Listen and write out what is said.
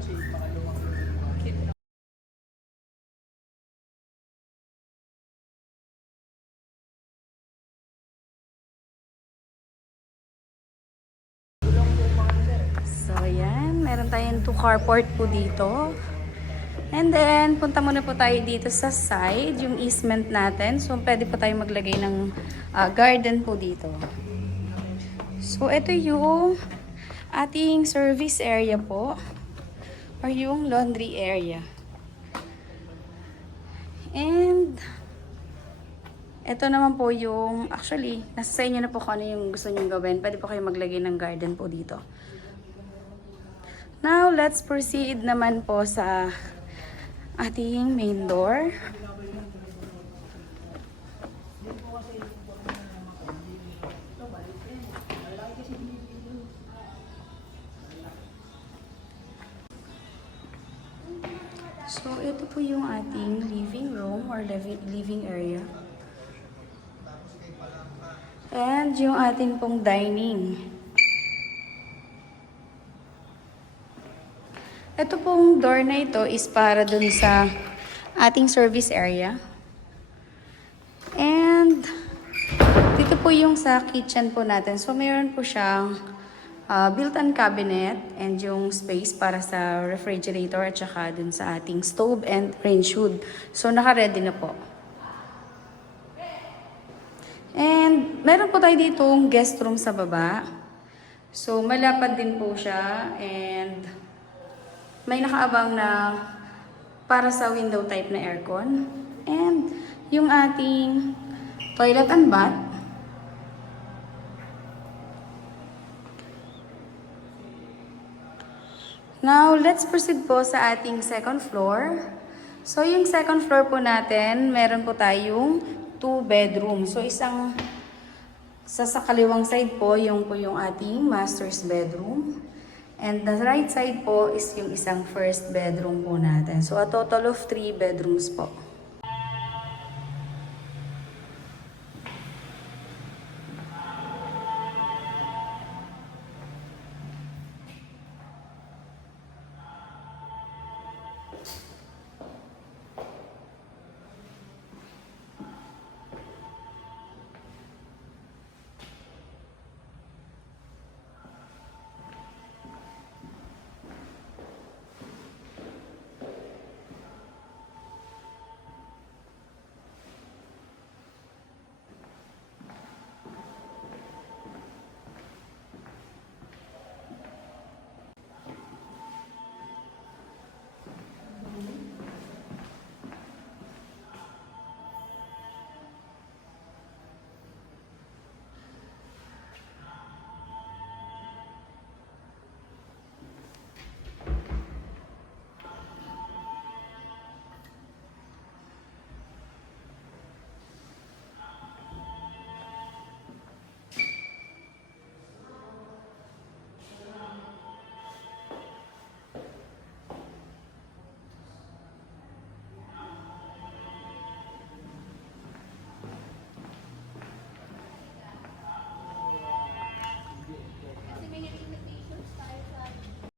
So, ayan. Meron tayong 2 carport po dito. And then, punta muna po tayo dito sa side, yung easement natin. So, pwede po tayo maglagay ng garden po dito. So, ito yung ating service area po. Or yung laundry area. And, ito naman po yung, actually, nasa sa inyo na po kung ano yung gusto nyo gawin. Pwede po kayo maglagay ng garden po dito. Now, let's proceed naman po sa ating main door. So, ito po yung ating living room or living area. And yung ating pong dining. Ito pong door na ito is para dun sa ating service area. And dito po yung sa kitchen po natin. So, mayroon po siyang built-in cabinet and yung space para sa refrigerator at saka dun sa ating stove and range hood. So, naka-ready na po. And meron po tayo ditong guest room sa baba. So, malapad din po siya and may nakaabang na para sa window type na aircon. And yung ating toilet and bath. Now, let's proceed po sa ating second floor. So, yung second floor po natin, meron po tayong 2 bedroom. So, isang sa kaliwang side po yung ating master's bedroom. And the right side po is yung isang first bedroom po natin. So, a total of 3 bedrooms po.